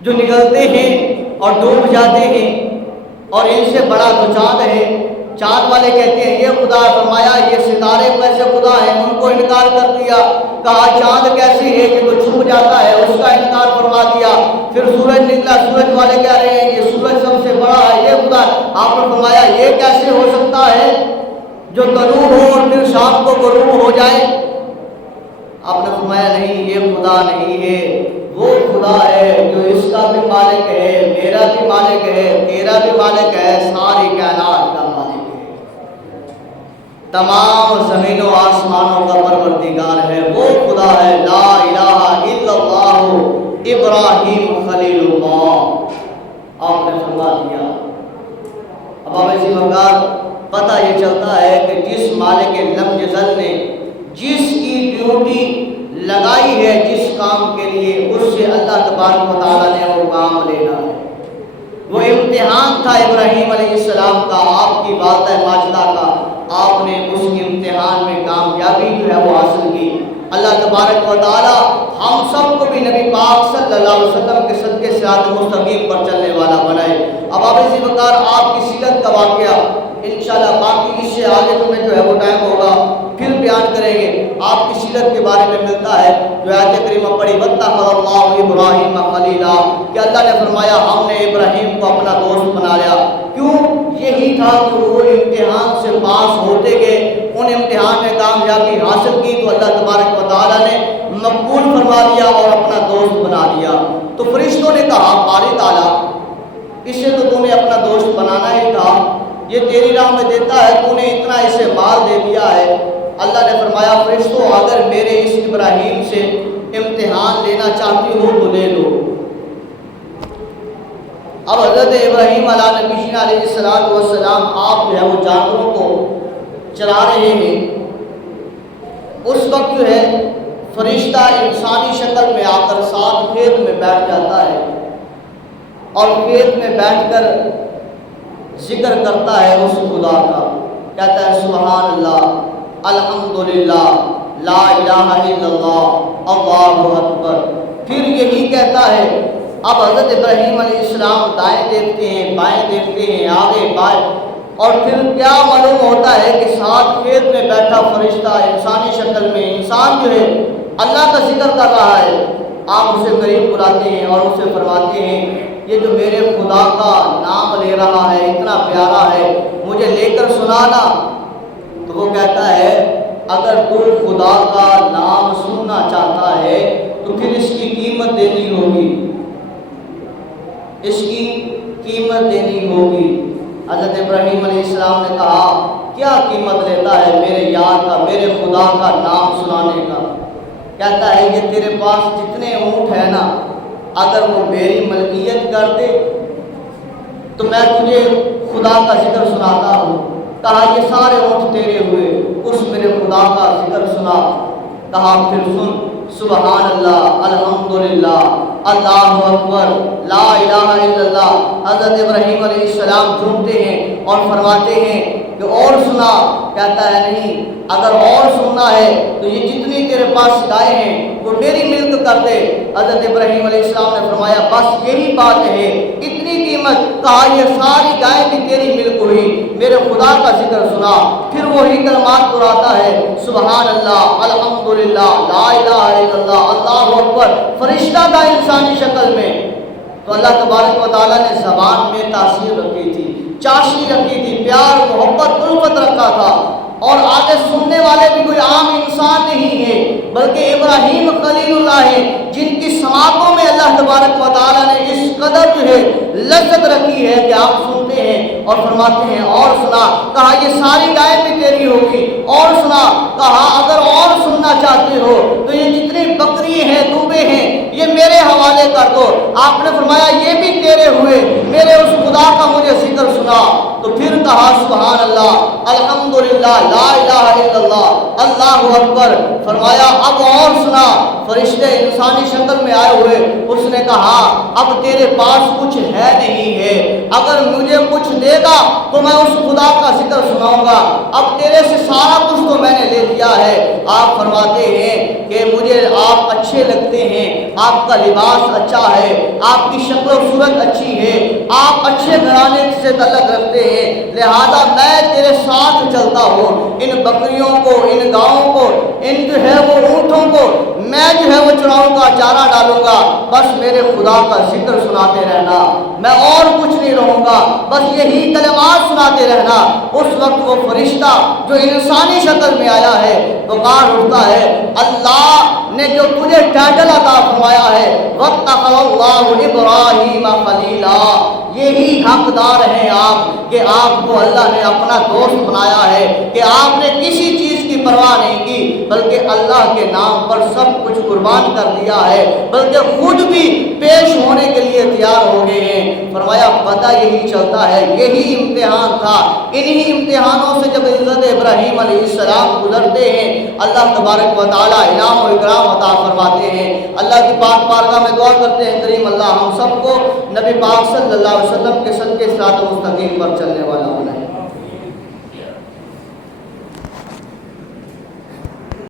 جو نکلتے ہیں اور ڈوب جاتے ہیں، اور ان سے بڑا تو چاند ہے۔ چاند والے کہتے ہیں یہ خدا، فرمایا یہ ستارے کیسے خدا ہیں؟ ان کو انکار کر دیا، کہا چاند کیسی ہے کہ تو چھپ جاتا ہے، اس کا انکار فرما دیا۔ پھر سورج نکلا، سورج والے کہہ رہے ہیں یہ سورج سب سے بڑا ہے، یہ خدا۔ آپ نے فرمایا یہ کیسے ہو سکتا ہے جو طلوع ہو اور پھر شام کو غروب ہو جائے؟ آپ نے فرمایا نہیں، یہ خدا نہیں ہے، وہ خدا ہے جو اس کا بھی مالک ہے، میرا بھی مالک ہے، تیرا بھی مالک ہے، ساری کائنات کا مالک ہے، تمام زمین و آسمانوں کا پروردگار ہے، وہ خدا ہے۔ لا الہ الا اللہ ابراہیم خلیل اللہ، آپ نے فرما دیا۔ اب آپ اسی وقت پتہ یہ چلتا ہے کہ جس مالک لم یزل نے جس کی ڈیوٹی لگائی ہے جس کام کے لیے، اس سے اللہ تبارک و تعالیٰ نے وہ کام لینا ہے۔ وہ امتحان تھا ابراہیم علیہ السلام کا، آپ کی والدہ ماجدہ کا، آپ نے اس کے امتحان میں کامیابی جو ہے وہ حاصل کی۔ اللہ تبارک و تعالیٰ ہم سب کو بھی نبی پاک صلی اللہ علیہ وسلم کے صدقے صراط مستقیم پر چلنے والا بنائے۔ اب آپ اسی وقت آپ کی سیرت کا واقعہ انشاءاللہ باقی اس سے آگے تمہیں جو ہے وہ ٹائم ہوگا پھر بیان کریں گے۔ آپ کی سیرت کے بارے میں ملتا ہے جو آیت کریمہ پڑھی وَاتَّخَذَ اللَّهُ إِبْرَاهِيمَ خَلِيلًا، کہ اللہ نے فرمایا ہم نے ابراہیم کو اپنا دوست بنا لیا۔ کیوں؟ یہی تھا کہ وہ امتحان سے پاس ہوتے گئے، ان امتحان میں کامیابی حاصل کی تو اللہ تبارک و تعالیٰ نے مقبول فرما دیا اور اپنا دوست بنا دیا۔ تو فرشتوں نے کہا باری تعالیٰ اسے تو تو نے اپنا دوست بنانا ہی تھا، یہ تیری راہ میں دیتا ہے، تو نے اتنا اسے مال دے دیا ہے۔ اللہ نے فرمایا فرشتوں اگر میرے اس ابراہیم سے امتحان لینا چاہتی ہو تو لے لو۔ اب حضرت ابراہیم علیہ نبینا علیہ السلام آپ جو ہے وہ جانوروں کو چلا رہے ہیں، اس وقت جو ہے فرشتہ انسانی شکل میں آ کر ساتھ کھیت میں بیٹھ جاتا ہے اور کھیت میں بیٹھ کر ذکر کرتا ہے اس خدا کا، کہتا ہے سبحان اللہ، الحمدللہ، لا الہ الا اللہ، اللہ اکبر۔ پھر یہی کہتا ہے۔ اب حضرت ابراہیم علیہ السلام دائیں دیکھتے ہیں، بائیں دیکھتے ہیں، آگے بائیں، اور پھر کیا معلوم ہوتا ہے کہ ساتھ کھیت میں بیٹھا فرشتہ انسانی شکل میں، انسان جو ہے اللہ کا ذکر کر رہا ہے۔ آپ اسے قریب بلاتے ہیں اور اسے فرماتے ہیں یہ جو میرے خدا کا نام لے رہا ہے اتنا پیارا ہے، مجھے لے کر سنانا۔ تو وہ کہتا ہے اگر تو خدا کا نام سننا چاہتا ہے تو پھر اس کی قیمت دینی ہوگی، اس کی قیمت دینی ہوگی۔ حضرت ابراہیم علیہ السلام نے کہا کیا قیمت لیتا ہے میرے یار کا، میرے خدا کا نام سنانے کا؟ کہتا ہے یہ تیرے پاس جتنے اونٹ ہیں نا، اگر وہ میری ملکیت کر دے تو میں تجھے خدا کا ذکر سناتا ہوں۔ کہا یہ سارے اونٹ تیرے ہوئے، اس میرے خدا کا ذکر سنا۔ کہا پھر سن سبحان اللہ، الحمدللہ، اللہ اکبر، لا الہ الا اللہ۔ حضرت ابراہیم علیہ السلام جھومتے ہیں اور فرماتے ہیں کہ اور سنا۔ کہتا ہے نہیں، اگر اور سننا ہے تو یہ جتنی تیرے پاس گائے ہیں وہ میری ملک کر دے۔ حضرت ابراہیم علیہ السلام نے فرمایا بس یہی بات ہے، اتنی قیمت؟ کہا یہ ساری گائے بھی تیری ملک ہوئی، میرے خدا کا ذکر سنا۔ پھر وہی کلمات دہراتا ہے سبحان اللہ، الحمدللہ، لا الہ الا اللہ، اللہ اکبر، فرشتہ تھا انسانی شکل میں۔ تو اللہ تبارک و تعالیٰ نے زبان میں تاثیر رکھی تھی، چاشنی رکھی تھی، پیار محبت الفت رکھا تھا، اور آگے سننے والے بھی کوئی عام انسان نہیں ہے بلکہ ابراہیم خلیل اللہ ہے، جن کی سماعتوں میں اللہ تبارک و تعالیٰ نے اس قدر جو ہے لذت رکھی ہے کہ آپ سنتے ہیں اور فرماتے ہیں اور سنا۔ کہا یہ ساری گائے بھی تیری ہوگی، اور سنا۔ کہا اگر اور سننا چاہتے ہو تو یہ جتنی بکری ہیں، دوبے ہیں، یہ میرے حوالے کر دو۔ آپ نے فرمایا یہ بھی تیرے ہوئے، میرے اس خدا کا مجھے ذکر سنا۔ تو پھر کہا سبحان اللہ، الحمدللہ، لا الہ الا اللہ، اللہ اکبر۔ فرمایا اب اور سنا۔ فرشتے انسانی شکل میں آئے ہوئے، اس نے کہا اب تیرے پاس کچھ ہے نہیں ہے، اگر مجھے کچھ دے گا تو میں اس خدا کا ذکر سناؤں گا، اب تیرے سے سارا کچھ تو میں نے لے لیا ہے۔ آپ فرماتے ہیں کہ مجھے آپ اچھے لگتے ہیں، آپ کا لباس اچھا ہے، آپ کی شکل و صورت اچھی ہے، آپ اچھے گھرانے سے تعلق رکھتے ہیں، لہذا میں تیرے ساتھ چلتا ہوں، ان بکریوں کو، ان گاؤں کو، ان جو ہے وہ اونٹوں کو میں جو ہے وہ چراؤں گا، چارہ ڈالوں گا، بس میرے خدا کا ذکر سناتے رہنا، میں اور کچھ نہیں رہوں گا، بس یہی کلمات سناتے رہنا۔ اس وقت وہ فرشتہ جو انسانی شکل میں آیا ہے پکار اٹھتا ہے، اللہ نے جو تجھے ٹائٹل عطا فرمایا ہے وَاتَّخَذَ اللَّهُ إِبْرَاهِيمَ خَلِيلًا، یہی حقدار ہیں آپ کہ آپ کو اللہ نے اپنا دوست بنایا ہے، کہ آپ نے کسی چیز کی پرواہ نہیں کی، بلکہ اللہ کے نام پر سب کچھ قربان کر دیا ہے، بلکہ خود بھی پیش ہونے کے لیے تیار ہو گئے ہیں۔ فرمایا پتہ یہی چلتا ہے، یہی امتحان تھا، انہی امتحانوں سے جب حضرت ابراہیم علیہ السلام گزرتے ہیں، اللہ تبارک و تعالیٰ انعام و اکرام عطا فرماتے ہیں۔ اللہ کی پاک بارگاہ میں دعا کرتے ہیں کریم اللہ ہم سب کو نبی پاک صلی اللہ علیہ وسلم کے صدقے صراط مستقیم پر چلنے والا